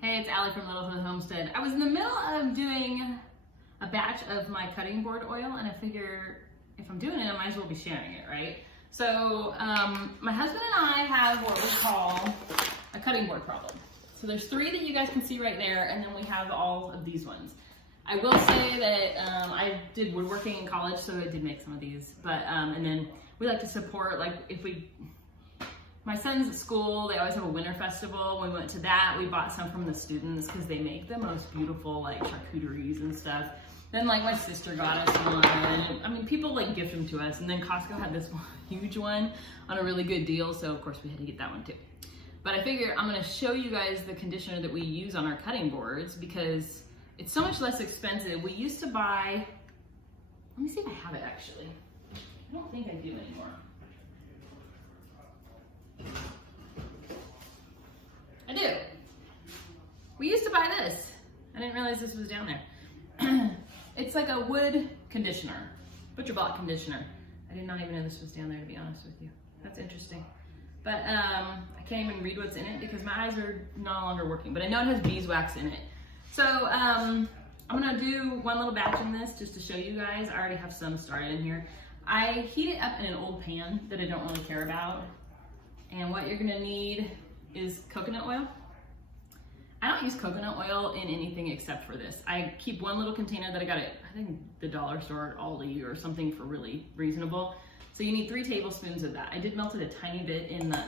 Hey, it's Ali from Homestead. I was in the middle of doing a batch of my cutting board oil, and I figure if I'm doing it, I might as well be sharing it, right? So my husband and I have what we call a cutting board problem. So there's 3 that you guys can see right there, and then we have all of these ones. I will say that I did woodworking in college, so I did make some of these. But and then we like to support, like my son's at school, they always have a winter festival. When we went to that, we bought some from the students because they make the most beautiful like charcuteries and stuff. Then like my sister got us one, and I mean people like gift them to us. And then Costco had this huge one on a really good deal, so of course we had to get that one too. But I figure I'm gonna show you guys the conditioner that we use on our cutting boards because it's so much less expensive. We used to buy, let me see if I have it actually. I don't think I do anymore. I do. We used to buy this. I didn't realize this was down there. It's like a wood conditioner, butcher block conditioner. I did not even know this was down there, to be honest with you. That's interesting. But I can't even read what's in it because my eyes are no longer working, but I know it has beeswax in it. So I'm gonna do one little batch in this just to show you guys. I already have some started in here. I heat it up in an old pan that I don't really care about. And what you're gonna need is coconut oil. I don't use coconut oil in anything except for this. I keep one little container that I got at, I think, the dollar store at Aldi or something for really reasonable. So you need 3 tablespoons of that. I did melt it a tiny bit in the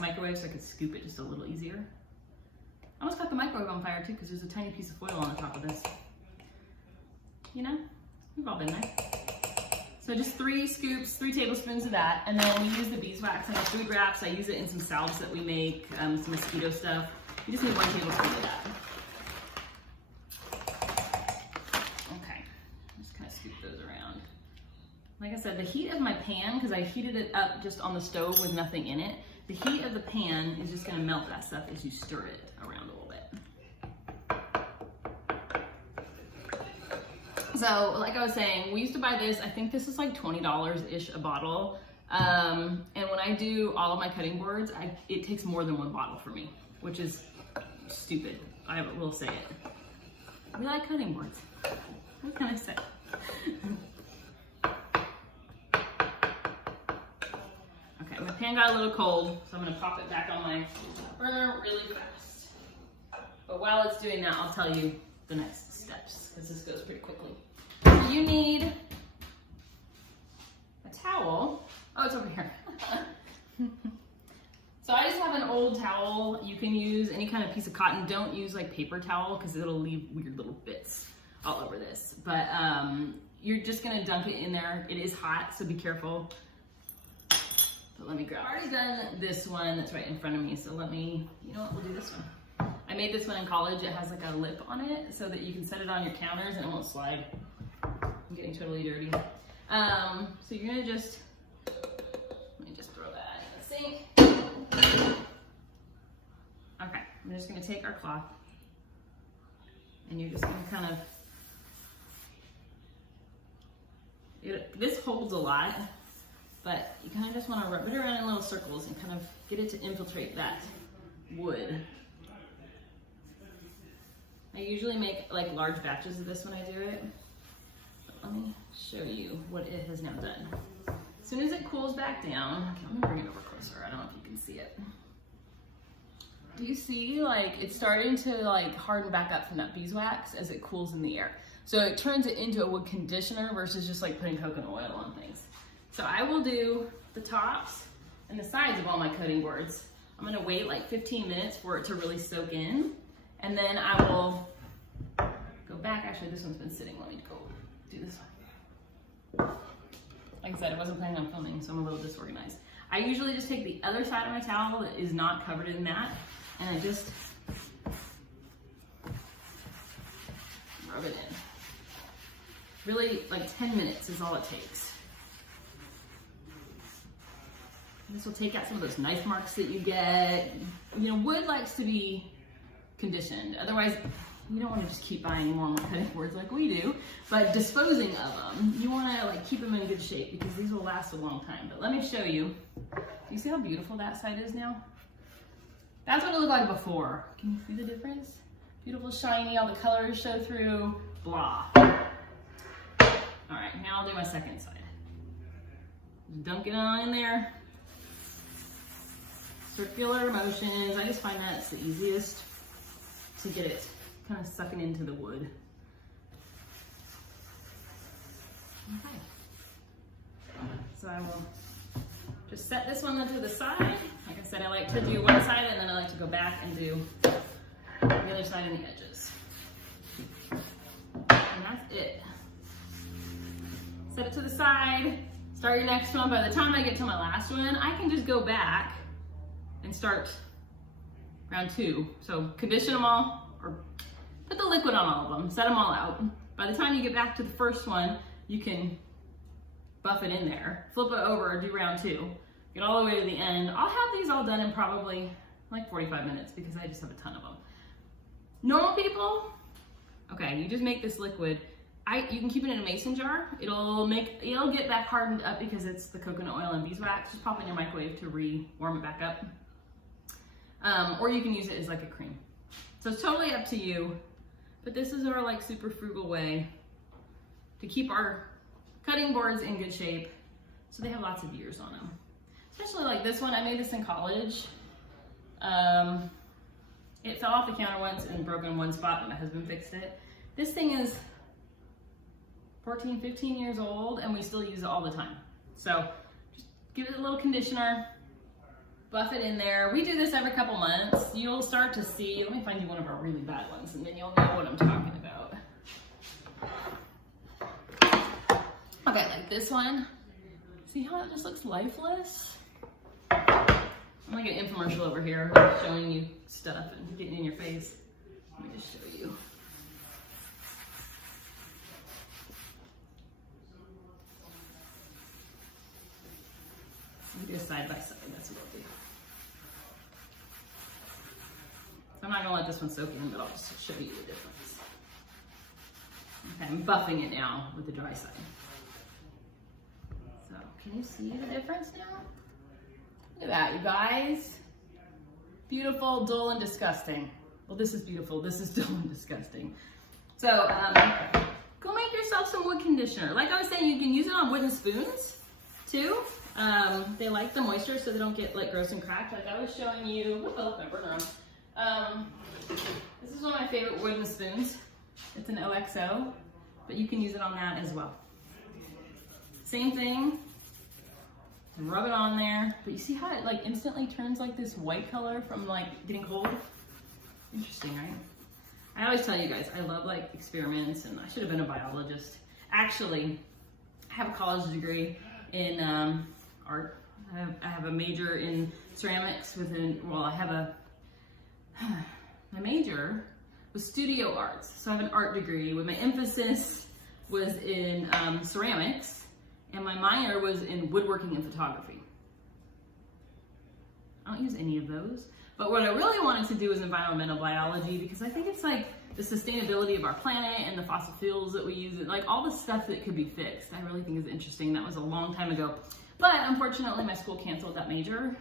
microwave so I could scoop it just a little easier. I almost got the microwave on fire too because there's a tiny piece of foil on the top of this. You know, we've all been there. So just 3 scoops, 3 tablespoons of that. And then we use the beeswax in our food wraps. I use it in some salves that we make, some mosquito stuff. You just need 1 tablespoon of that. Okay, just kind of scoop those around. Like I said, the heat of my pan, because I heated it up just on the stove with nothing in it, the heat of the pan is just gonna melt that stuff as you stir it around a little bit. So, like I was saying, we used to buy this. I think this is like $20-ish a bottle. And when I do all of my cutting boards, it takes more than 1 bottle for me, which is stupid. I will say it. We like cutting boards. What can I say? Okay, my pan got a little cold, so I'm gonna pop it back on my burner really fast. But while it's doing that, I'll tell you the next steps, because this goes pretty quickly. So you need a towel. Oh, it's over here. So I just have an old towel. You can use any kind of piece of cotton. Don't use like paper towel because it'll leave weird little bits all over this. But you're just gonna dunk it in there. It is hot, so be careful. But let me grab, I've already done this one that's right in front of me. So let me, you know what, we'll do this one. I made this one in college. It has like a lip on it so that you can set it on your counters and it won't slide. I'm getting totally dirty. So you're gonna just, let me just throw that in the sink. Okay, I'm just gonna take our cloth and you're just gonna kind of, this holds a lot, but you kind of just wanna rub it around in little circles and kind of get it to infiltrate that wood. I usually make like large batches of this when I do it. But let me show you what it has now done. As soon as it cools back down, okay, let me bring it over closer. I don't know if you can see it. Do you see like it's starting to like harden back up from that beeswax as it cools in the air? So it turns it into a wood conditioner versus just like putting coconut oil on things. So I will do the tops and the sides of all my cutting boards. I'm gonna wait like 15 minutes for it to really soak in. And then I will go back. Actually, this one's been sitting. Let me go do this one. Like I said, I wasn't planning on filming, so I'm a little disorganized. I usually just take the other side of my towel that is not covered in that, and I just rub it in. Really, like 10 minutes is all it takes. This will take out some of those knife marks that you get. You know, wood likes to be conditioned. Otherwise, you don't want to just keep buying more and more cutting boards like we do, but disposing of them, you want to like keep them in good shape because these will last a long time. But let me show you. Do you see how beautiful that side is now? That's what it looked like before. Can you see the difference? Beautiful, shiny, all the colors show through, blah. All right, now I'll do my second side. Dunk it on in there. Circular motions. I just find that's the easiest to get it kind of sucking into the wood. Okay. So I will just set this one to the side. Like I said, I like to do one side and then I like to go back and do the other side and the edges. And that's it. Set it to the side, start your next one. By the time I get to my last one, I can just go back and start round 2. So condition them all, or put the liquid on all of them, set them all out. By the time you get back to the first one, you can buff it in there, flip it over, do round 2, get all the way to the end. I'll have these all done in probably like 45 minutes because I just have a ton of them. Normal people, okay, you just make this liquid. You can keep it in a mason jar. It'll get back hardened up because it's the coconut oil and beeswax. Just pop it in your microwave to re-warm it back up. Or you can use it as like a cream. So it's totally up to you. But this is our like super frugal way to keep our cutting boards in good shape so they have lots of years on them. Especially like this one, I made this in college. It fell off the counter once and broke in one spot, but my husband fixed it. This thing is 14, 15 years old and we still use it all the time. So just give it a little conditioner, buff it in there. We do this every couple months. You'll start to see, let me find you one of our really bad ones and then you'll know what I'm talking about. Okay, like this one. See how it just looks lifeless? I'm like an infomercial over here, showing you stuff and getting in your face. Let me just show you. We do side by side, that's what we'll do. So I'm not gonna let this one soak in, but I'll just show you the difference. Okay, I'm buffing it now with the dry side. So, can you see the difference now? Look at that, you guys. Beautiful, dull, and disgusting. Well, this is beautiful. This is dull and disgusting. So, go make yourself some wood conditioner. Like I was saying, you can use it on wooden spoons, too. They like the moisture so they don't get like gross and cracked. Like I was showing you, whoop, I left my burner on. This is one of my favorite wooden spoons. It's an OXO, but you can use it on that as well. Same thing. Rub it on there, but you see how it like instantly turns like this white color from like getting cold? Interesting, right? I always tell you guys, I love like experiments and I should have been a biologist. Actually, I have a college degree in art. I have a major in ceramics my major was studio arts. So I have an art degree with my emphasis was in ceramics. And my minor was in woodworking and photography. I don't use any of those. But what I really wanted to do is environmental biology because I think it's like the sustainability of our planet and the fossil fuels that we use, like all the stuff that could be fixed. I really think is interesting. That was a long time ago. But unfortunately, my school canceled that major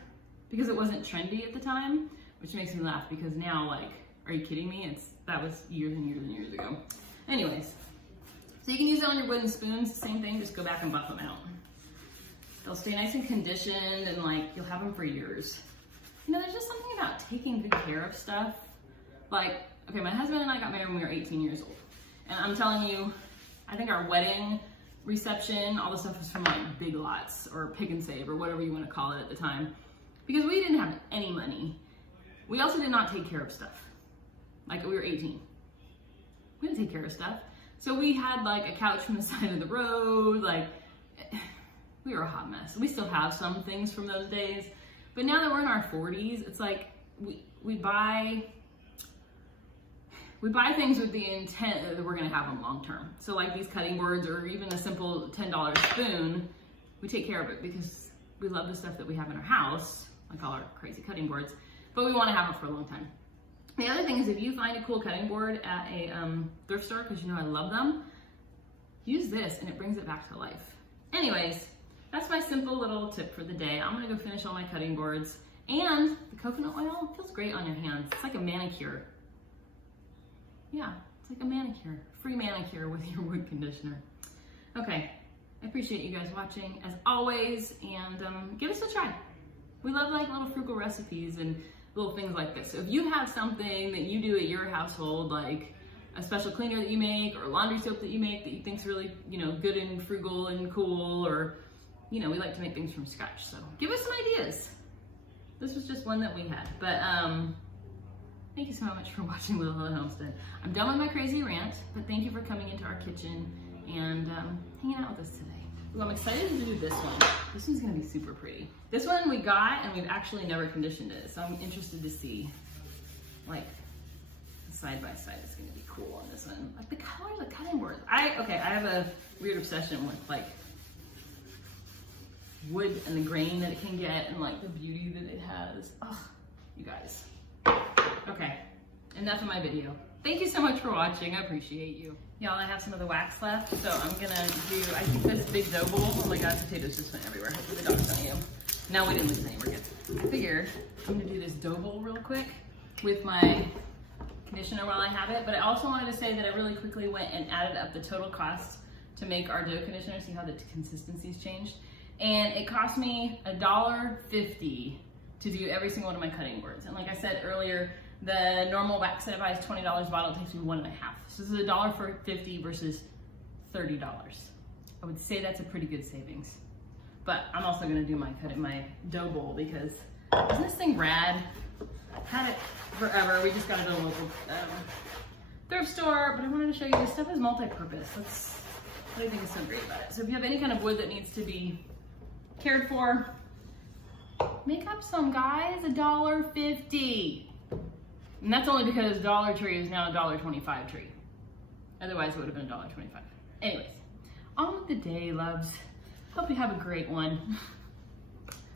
because it wasn't trendy at the time, which makes me laugh because now, like, are you kidding me? That was years and years and years ago. Anyways. So you can use it on your wooden spoons, same thing, just go back and buff them out. They'll stay nice and conditioned and like, you'll have them for years. You know, there's just something about taking good care of stuff. Like, okay, my husband and I got married when we were 18 years old. And I'm telling you, I think our wedding reception, all the stuff was from like Big Lots or Pick and Save or whatever you want to call it at the time. Because we didn't have any money. We also did not take care of stuff. Like we were 18. We didn't take care of stuff. So we had like a couch from the side of the road, like we were a hot mess. We still have some things from those days, but now that we're in our 40s, it's like we buy things with the intent that we're gonna have them long term. So like these cutting boards or even a simple $10 spoon, we take care of it because we love the stuff that we have in our house, like all our crazy cutting boards, but we wanna have it for a long time. The other thing is if you find a cool cutting board at a thrift store, because you know I love them, use this and it brings it back to life. Anyways, that's my simple little tip for the day. I'm gonna go finish all my cutting boards. And the coconut oil feels great on your hands. It's like a manicure. Yeah, it's like a manicure, free manicure with your wood conditioner. Okay, I appreciate you guys watching as always, and give us a try. We love like little frugal recipes and little things like this. So if you have something that you do at your household, like a special cleaner that you make or laundry soap that you make that you think's really, you know, good and frugal and cool, or, you know, we like to make things from scratch. So give us some ideas. This was just one that we had, but thank you so much for watching Little Hello Homestead. I'm done with my crazy rant, but thank you for coming into our kitchen and hanging out with us today. Ooh, I'm excited to do this one. This one's gonna be super pretty. This one we got and we've actually never conditioned it, so I'm interested to see, like, side by side is gonna be cool on this one. Like the colors, the cutting boards. I have a weird obsession with like wood and the grain that it can get and like the beauty that it has. Oh, you guys. Okay, enough of my video. Thank you so much for watching. I appreciate you. Y'all, I have some of the wax left, so I'm gonna do, I think this big dough bowl. Oh my God, potatoes just went everywhere. Hopefully the dog's on you. No, we didn't lose any, we're good. I figured I'm gonna do this dough bowl real quick with my conditioner while I have it, but I also wanted to say that I really quickly went and added up the total cost to make our dough conditioner, see how the consistency's changed. And it cost me $1.50 to do every single one of my cutting boards. And like I said earlier, the normal wax that I buy is $20 a bottle, it takes me 1.5. So this is $1.50 versus $30. I would say that's a pretty good savings. But I'm also gonna do my dough bowl because isn't this thing rad? I've had it forever. We just got it at a local thrift store, but I wanted to show you this stuff is multi-purpose. That's what I think is so great about it. So if you have any kind of wood that needs to be cared for, make up some, guys. $1.50. And that's only because Dollar Tree is now a $1.25 tree. Otherwise it would have been $1.25. Anyways, on with the day, loves. Hope you have a great one.